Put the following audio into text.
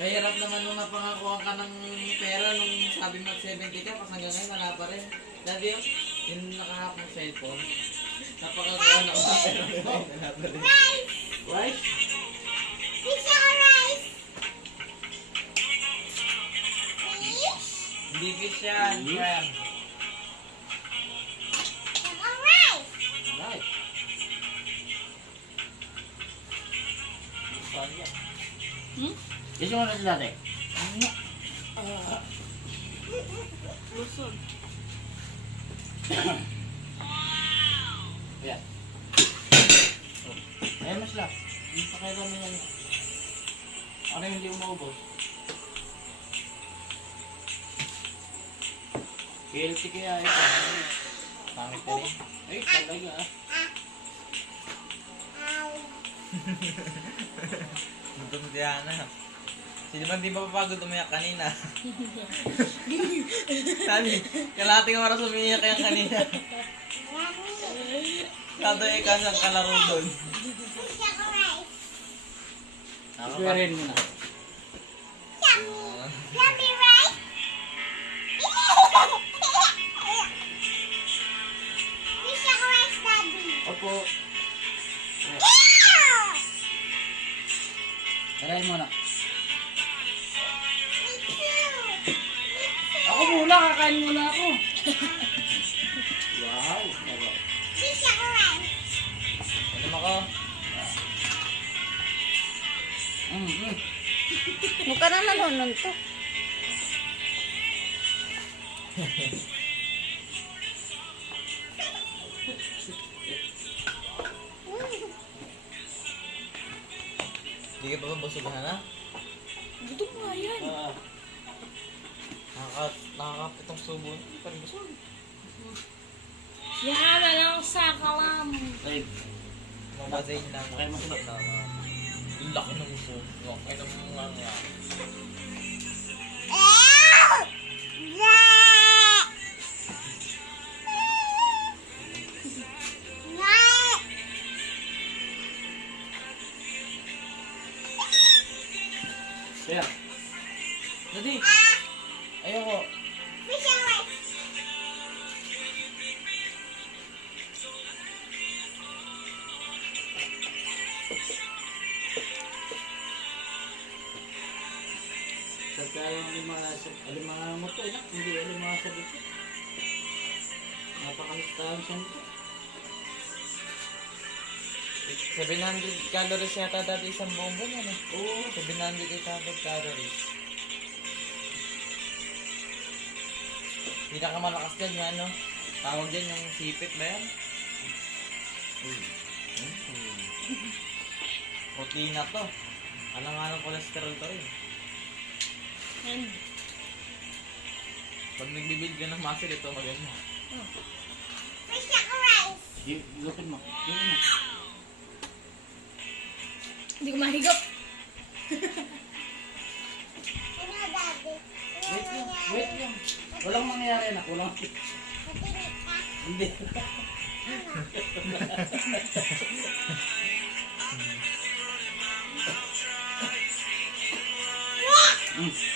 Kahirap naman nung napangakuha ka ng pera nung sabi mo 70 ka, pas hanggang ngayon wala pa rin. Dati yung nakahap ng cellphone, napakakuha na ako ng pera ngayon, wala pa rin. Rice? Fish or rice? Fish? Hindi fish yan, crab. Or rice? Right. Saan yan? Gusto mo na sila dati? Lusog. Yan. Ayan mo sila. Hindi pa kayo namin yan. Ano yung hindi umaubos? Guilty kaya ito. Pangit ka rin. Ay, talaga ah. Ow. Gutom si Hana. Sino ba di ba papagod umiyak kanina? Sabi, kalating oras umiyak yan kanina. Kato eh kasang kalaro doon. Fish or rice? Swearin mo na. Yummy. Yummy rice? Fish or rice, Daddy? Opo. Yeah! Tarayin mo na. Me too. Ako muna, kakain muna ako. Wow. Wow. Fish or rice? Ano ako? Mukha na nanonon to. Hindi ka pa ba busog, Hana? Gutom nga yan. Nakakapitong subo. Parang busog. Yan na lang sa kalam. Ay, Mamazain lang. Okay, masarap. Ang laki ng busog. Ay, ng mga nga. Ew! Yeah! Yeah! Kaya, Dadi! Ayoko. Fish or rice? pagka yung alimangan mo to, hindi alimangan sa dito. Napakalistahan siya nito. 700 calories yata dati isang buong buwan, ano? Oo. 700, 800 calories. Pinakamalakas dyan yung ano, tawag dyan yung sipit ba yan? Protein na to. Alam nga ng cholesterol to eh. Yan. Pag nagbibuild ka ng muscle, ito maganda. Fish or rice? Gupin mo. Gupin mo. Hindi ko mahigop. Ano, Daddy? Wait lang. Wait lang. Walang mangyayari na. Walang... Matinik ka? Hindi. Yeah!